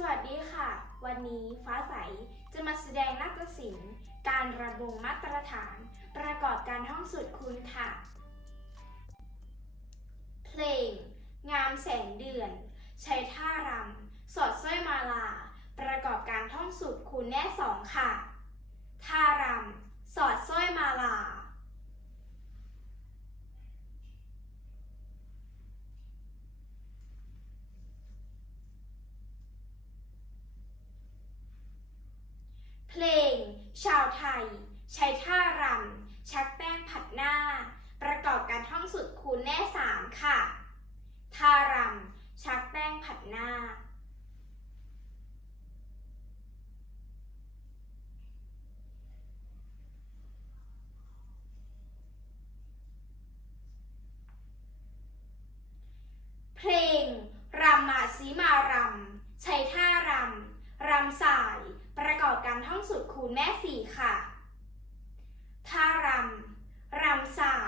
สวัสดีค่ะ วันนี้ฟ้าใสจะมาแสดงนาฏศิลป์ การระบงมาตรฐาน ประกอบการท่องสุดคุณค่ะ เพลง งามแสงเดือน ใช้ท่ารำ สอดสร้อยมาลา ประกอบการท่องสุดคุณแน่สองค่ะ ท่ารำ สอดสร้อยมาลา เพลง ชาว ไทย ใช้ท่ารำ ชักแป้งผัดหน้า ประกอบการท่องสุดคูณแน่สามค่ะ ท่ารำ ชักแป้งผัดหน้า เพลงรำมาสีมารำ ใช้ท่ารำ รำสาย ประกอบการท่องสุด คูณแม่สี่ค่ะ ท่ารำ รำสาว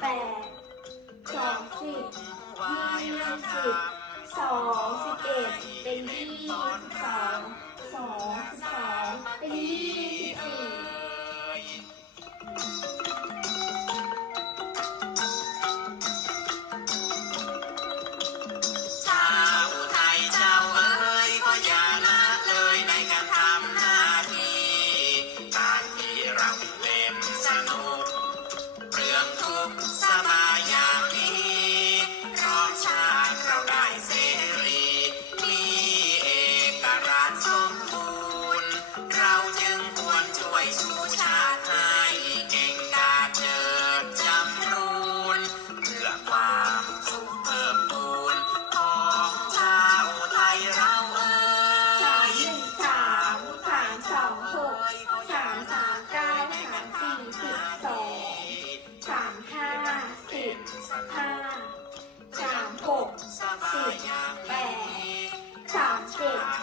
แปดสองสิบยี่สิบสองสิบเอ็ดเป็นยี่สิบสองสอง stage.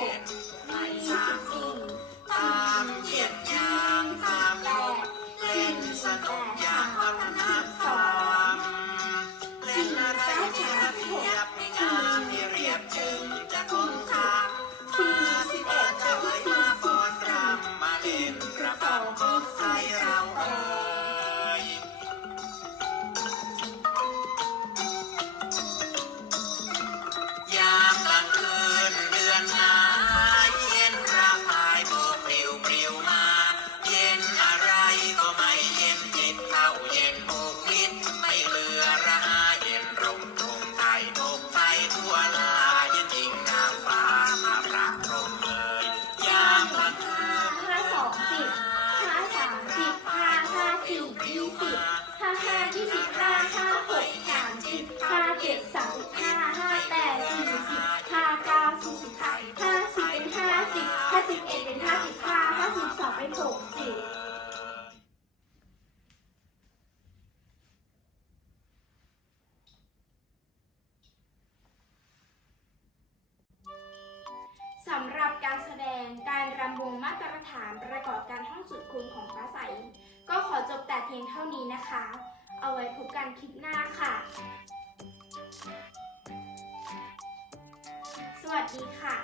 Michael. ำวงมาตรฐานประกอบการห้องสุดคุณของฟ้าใส ก็ขอจบแต่เพียงเท่านี้นะคะ เอาไว้พบกันคลิปหน้าค่ะ สวัสดีค่ะ